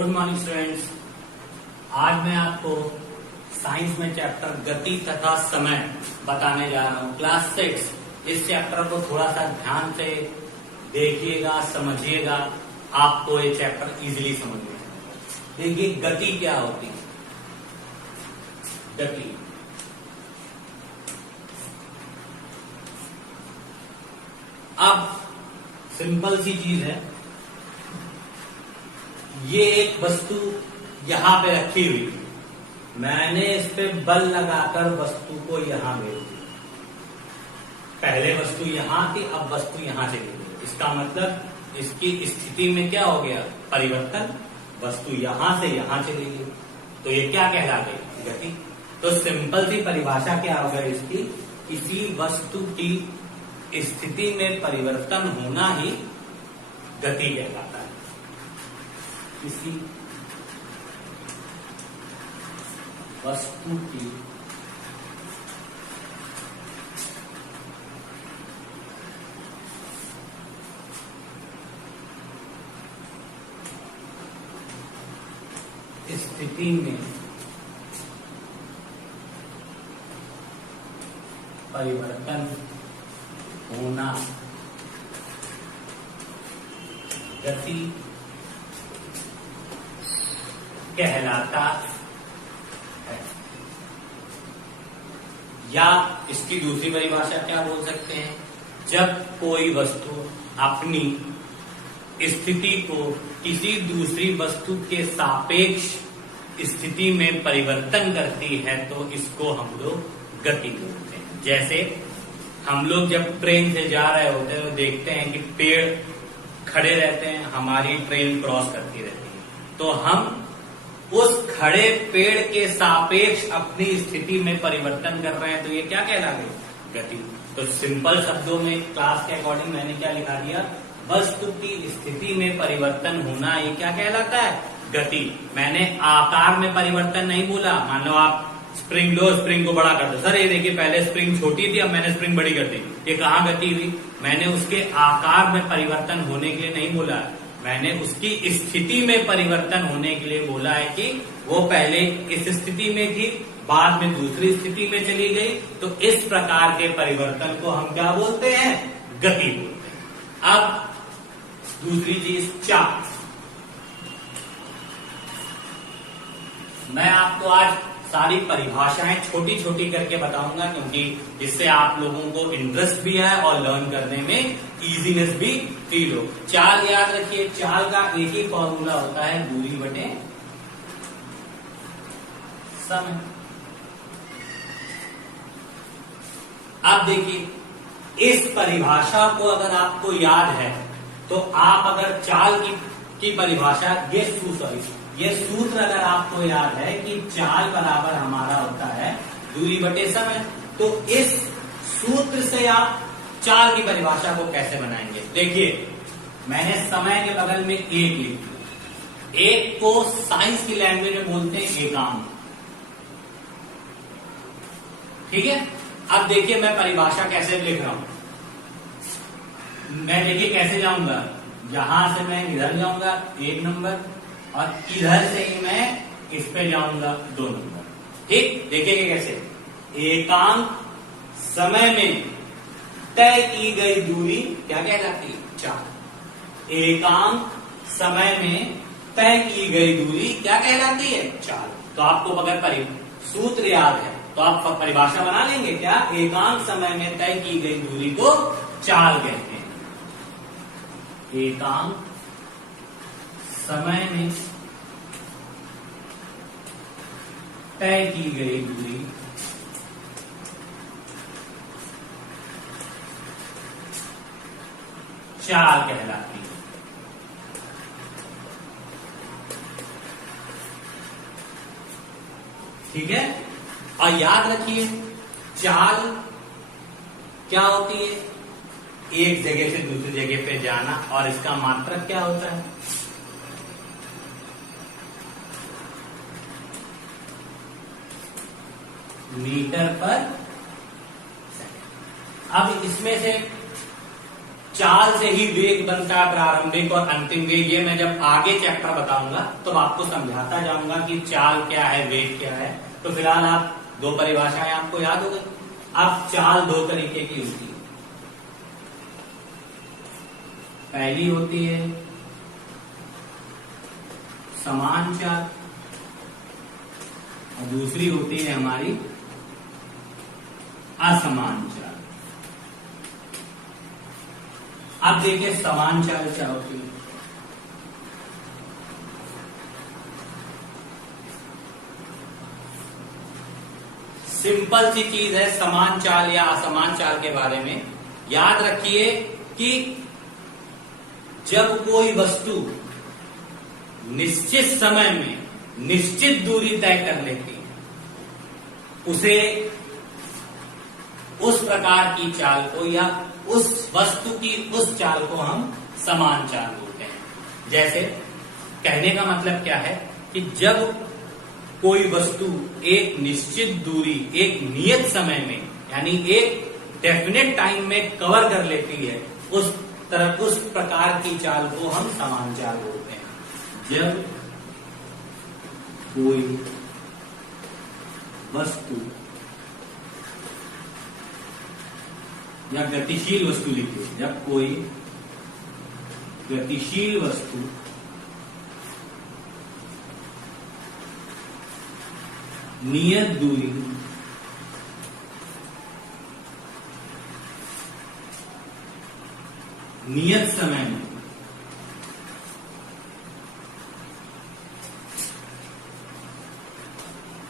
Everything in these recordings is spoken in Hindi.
Good morning students. आज मैं आपको साइंस में चैप्टर गति तथा समय बताने जा रहा हूँ। क्लास 6 इस चैप्टर को थोड़ा सा ध्यान से देखिएगा, समझिएगा, आपको ये चैप्टर इजीली समझ में आएगा। देखिए गति क्या होती है। गति अब सिंपल सी चीज है, ये एक वस्तु यहां पे रखी हुई, मैंने इस पे बल लगाकर वस्तु को यहां भेज दिया। पहले वस्तु यहां थी, अब वस्तु यहां चली गई। इसका मतलब इसकी स्थिति में क्या हो गया? परिवर्तन। वस्तु यहां से यहां चली गई, तो ये क्या कहला गई? गति। तो सिंपल सी परिभाषा क्या होगा इसकी? किसी वस्तु की स्थिति में परिवर्तन होना ही गति कहलाता है। किसी वस्तु की स्थिति में परिवर्तन होना गति कहलाता है। या इसकी दूसरी परिभाषा क्या बोल सकते हैं? जब कोई वस्तु अपनी स्थिति को किसी दूसरी वस्तु के सापेक्ष स्थिति में परिवर्तन करती है तो इसको हम लोग गति बोलते हैं। जैसे हम लोग जब ट्रेन से जा रहे होते हैं तो देखते हैं कि पेड़ खड़े रहते हैं, हमारी ट्रेन क्रॉस करती रहती है, तो हम उस खड़े पेड़ के सापेक्ष अपनी स्थिति में परिवर्तन कर रहे हैं, तो ये क्या कहला गई? गति। तो सिंपल शब्दों में क्लास के अकॉर्डिंग मैंने क्या लिखा दिया? वस्तु की स्थिति में परिवर्तन होना ये क्या कहलाता है? गति। मैंने आकार में परिवर्तन नहीं बोला। मान लो आप स्प्रिंग लो, स्प्रिंग को बड़ा कर दो। सर ये देखिए पहले स्प्रिंग छोटी थी, अब मैंने स्प्रिंग बड़ी कर दी, ये कहाँ गति हुई? मैंने उसके आकार में परिवर्तन होने के लिए नहीं बोला, मैंने उसकी स्थिति में परिवर्तन होने के लिए बोला है कि वो पहले इस स्थिति में थी, बाद में दूसरी स्थिति में चली गई, तो इस प्रकार के परिवर्तन को हम क्या बोलते हैं? गति बोलते हैं। अब दूसरी चीज चाल। मैं आपको आज सारी परिभाषाएं छोटी छोटी करके बताऊंगा, क्योंकि इससे आप लोगों को इंटरेस्ट भी है और लर्न करने में इजीनेस भी फील हो। चाल याद रखिए, चाल का एक ही फॉर्मूला होता है, दूरी बटे समय। अब देखिए इस परिभाषा को अगर आपको याद है तो आप अगर चाल की परिभाषा ये सूत्र अगर आपको याद है कि चाल बराबर हमारा होता है दूरी बटे समय, तो इस सूत्र से आप चाल की परिभाषा को कैसे बनाएंगे? देखिए मैंने समय के बगल में एक लिख दिया। एक को साइंस की लैंग्वेज में बोलते हैं एकांक, ठीक है। अब देखिए मैं परिभाषा कैसे लिख रहा हूं। मैं देखिए कैसे जाऊंगा, यहां से मैं इधर जाऊंगा 1 नंबर, और इधर से ही मैं इस पे जाऊंगा 2 नंबर, ठीक। देखिए कैसे? एकांक समय में तय की गई दूरी क्या कहलाती है? चाल। एकांक समय में तय की गई दूरी क्या कहलाती है? चाल। तो आपको अगर सूत्र याद है तो आप परिभाषा बना लेंगे क्या? एकांक समय में तय की गई दूरी को चाल कहते हैं। एकांक समय में तय की गई दूरी चाल कहलाती है, ठीक है। और याद रखिए चाल क्या होती है? एक जगह से दूसरी जगह पे जाना, और इसका मात्रक क्या होता है? मीटर पर सेकंड। अब इसमें से चाल से ही वेग बनता है, प्रारंभिक और अंतिम वेग। ये मैं जब आगे चैप्टर बताऊंगा तो आपको समझाता जाऊंगा कि चाल क्या है, वेग क्या है। तो फिलहाल आप दो परिभाषाएं आपको याद हो गई। अब चाल दो तरीके की होती है। पहली होती है समान चाल और दूसरी होती है हमारी असमान चाल। अब देखिए समान चाल क्या होती है। सिंपल सी चीज है समान चाल या असमान चाल के बारे में। याद रखिए कि जब कोई वस्तु निश्चित समय में निश्चित दूरी तय कर लेती है, उसे उस प्रकार की चाल को या उस वस्तु की उस चाल को हम समान चाल बोलते हैं। जैसे कहने का मतलब क्या है कि जब कोई वस्तु एक निश्चित दूरी एक नियत समय में यानी एक डेफिनेट टाइम में कवर कर लेती है, उस प्रकार की चाल को हम समान चाल बोलते हैं। जब कोई वस्तु या गतिशील वस्तु लिखिए, जब कोई गतिशील वस्तु नियत दूरी नियत समय में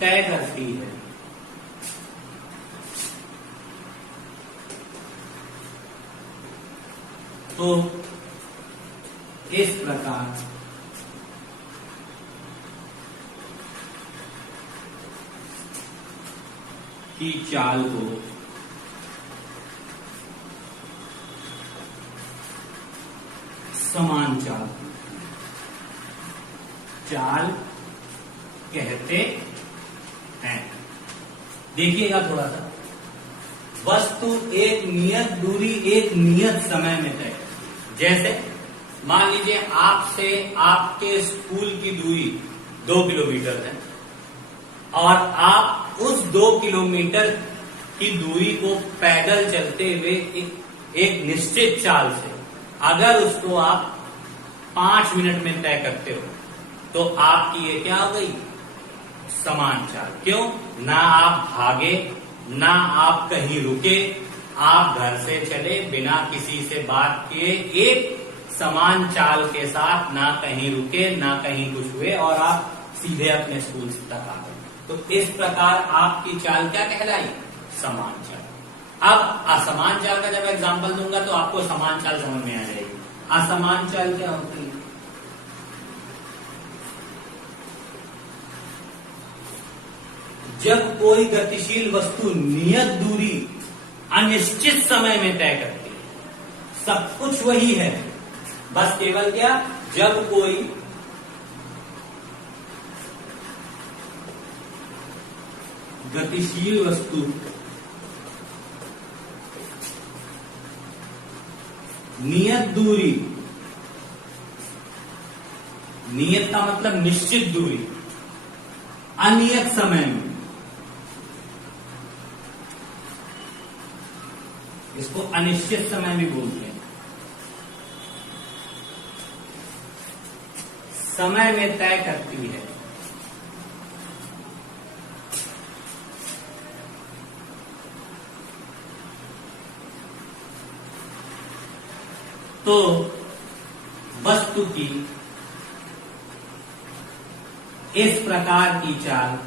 तय करती है, तो इस प्रकार की चाल को समान चाल कहते हैं। देखिएगा थोड़ा सा, वस्तु एक नियत दूरी एक नियत समय में तय। जैसे मान लीजिए आपसे आपके स्कूल की दूरी 2 किलोमीटर है और आप उस 2 किलोमीटर की दूरी को पैदल चलते हुए एक निश्चित चाल से अगर उसको आप 5 मिनट में तय करते हो तो आपकी ये क्या हो गई, समान चाल। क्यों? ना आप भागे ना आप कहीं रुके, आप घर से चले बिना किसी से बात किए एक समान चाल के साथ, ना कहीं रुके ना कहीं कुछ हुए और आप सीधे अपने स्कूल तक आ गए। तो इस प्रकार आपकी चाल क्या कहलाई, समान चाल। अब असमान चाल का जब एग्जांपल दूंगा तो आपको समान चाल समझ में आ जाएगी। असमान चाल क्या होती है? जब कोई गतिशील वस्तु नियत दूरी अनिश्चित समय में तय करती है, सब कुछ वही है, बस केवल क्या, जब कोई गतिशील वस्तु नियत दूरी, नियत का मतलब निश्चित दूरी, अनियत समय में, इसको अनिश्चित समय भी बोलते हैं, समय में तय करती है, तो वस्तु की इस प्रकार की चाल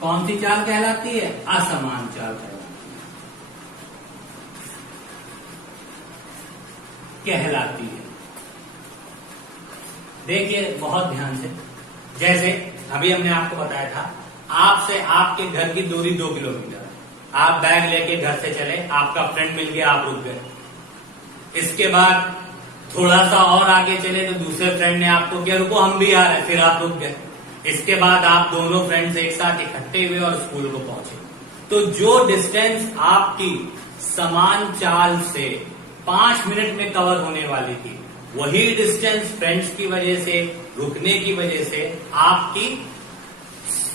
कौन सी चाल कहलाती है, असमान चाल कहलाती है। देखिए बहुत ध्यान से, जैसे अभी हमने आपको बताया था, आपसे आपके घर की दूरी 2 किलोमीटर, आप बैग लेके घर से चले, आपका फ्रेंड मिल गया, आप रुक गए। इसके बाद थोड़ा सा और आगे चले तो दूसरे फ्रेंड ने आपको किया रुको हम भी आ रहे हैं, फिर आप रुक गए। इसके बाद आप दोनों फ्रेंड्स एक साथ इकट्ठे हुए और स्कूल को पहुंचे। तो जो डिस्टेंस आपकी समान चाल से 5 मिनट में कवर होने वाली थी, वही डिस्टेंस फ्रेंड्स की वजह से, रुकने की वजह से आपकी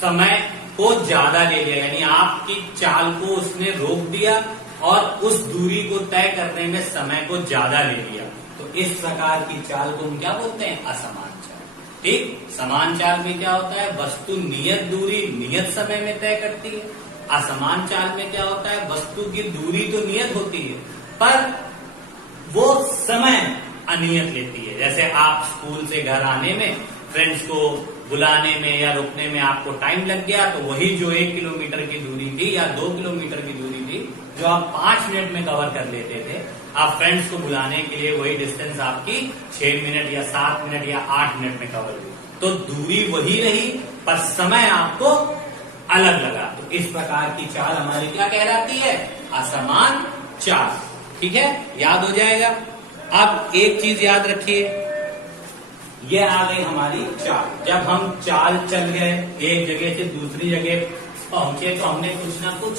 समय को ज्यादा ले लिया, यानी आपकी चाल को उसने रोक दिया और उस दूरी को तय करने में समय को ज्यादा ले लिया। तो इस प्रकार की चाल को हम क्या बोलते हैं? असमान चाल। ठीक, समान चाल में क्या होता है? वस्तु नियत दूरी नियत समय में तय करती है। असमान चाल में क्या होता है? वस्तु की दूरी तो नियत होती है पर वो समय अनियत लेती है। जैसे आप स्कूल से घर आने में, फ्रेंड्स को बुलाने में या रुकने में आपको टाइम लग गया, तो वही जो 1 किलोमीटर की दूरी थी या 2 किलोमीटर की दूरी थी जो आप 5 मिनट में कवर कर लेते थे, आप फ्रेंड्स को बुलाने के लिए वही डिस्टेंस आपकी 6 मिनट या 7 मिनट या 8 मिनट में कवर हुई। तो दूरी वही रही पर समय आपको अलग लगा। तो इस प्रकार की चाल हमारी क्या कहलाती है? असमान चाल। ठीक है, याद हो जाएगा। अब एक चीज याद रखिए, ये आ गई हमारी चाल। जब हम चाल चल गए, एक जगह से दूसरी जगह पहुंचे, तो हमने कुछ ना कुछ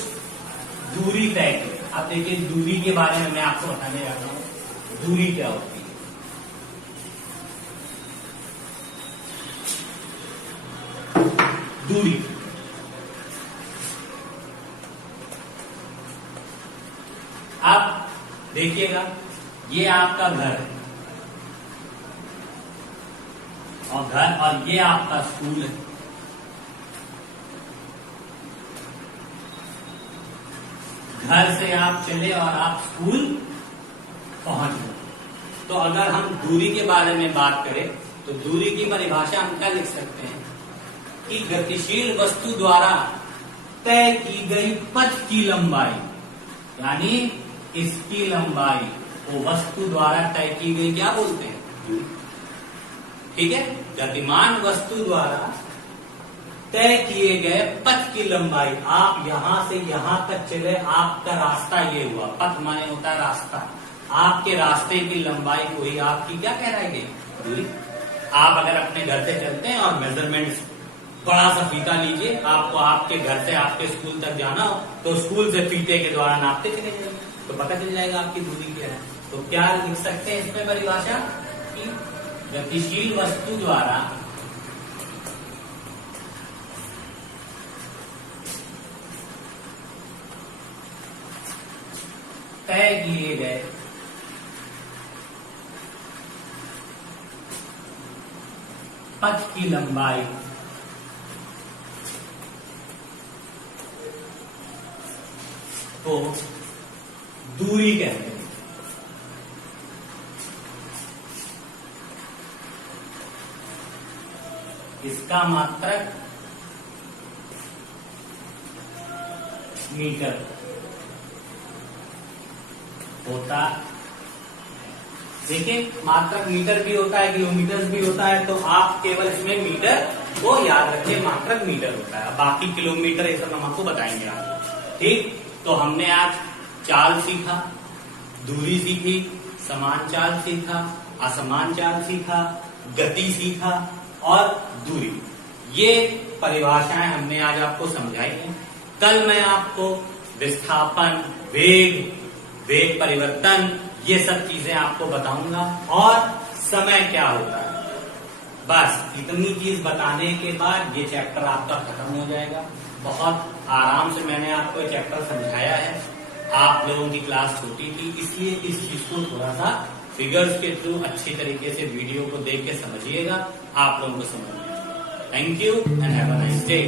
दूरी तय की। अब देखिए दूरी के बारे में मैं आपको बताने जा रहा हूं। दूरी क्या होती है? दूरी, अब देखिएगा, ये आपका घर है और ये आपका स्कूल है। घर से आप चले और आप स्कूल पहुंच गए। तो अगर हम दूरी के बारे में बात करें तो दूरी की परिभाषा हम क्या लिख सकते हैं कि गतिशील वस्तु द्वारा तय की गई पथ की लंबाई, यानी इसकी लंबाई वो वस्तु द्वारा तय की गई क्या बोलते हैं? दूरी। ठीक है, गतिमान वस्तु द्वारा तय किए गए पथ की लंबाई। आप यहां से यहां तक चले, आपका रास्ता ये हुआ। पथ माने होता है रास्ता। आपके रास्ते की लंबाई को ही आपकी क्या कहलाएगी? दूरी। आप अगर अपने घर से चलते हैं और मेजरमेंट बड़ा सा फीता लीजिए, आपको आपके घर से आपके स्कूल तक जाना हो तो स्कूल से फीते के द्वारा नापते चले जाइए, तो पता चल जाएगा आपकी दूरी क्या है। तो क्या लिख सकते हैं इसमें परिभाषा कि गतिशील वस्तु द्वारा तय किए गए पथ की लंबाई को दूरी कहते हैं। इसका मात्रक मीटर होता। देखिए, मात्रक मीटर भी होता है, किलोमीटर भी होता है, तो आप केवल इसमें मीटर को याद रखिए, मात्रक मीटर होता है। बाकी किलोमीटर ये सब हम आपको बताएंगे आज। ठीक, तो हमने आज चाल सीखा, दूरी सीखी, समान चाल सीखा, असमान चाल सीखा, गति सीखा और दूरी। ये परिभाषाएं हमने आज आपको समझाई हैं। कल मैं आपको विस्थापन, वेग परिवर्तन, ये सब चीजें आपको बताऊंगा और समय क्या होता है। बस इतनी चीज बताने के बाद ये चैप्टर आपका खत्म हो जाएगा। बहुत आराम से मैंने आपको ये चैप्टर समझाया है। आप लोगों की क्लास छोटी थी, इसलिए इस चीज को थोड़ा सा फिगर्स के थ्रू अच्छी तरीके से वीडियो को देख के समझिएगा, आप लोगों को समझ में आएगा। Thank you and have a nice day.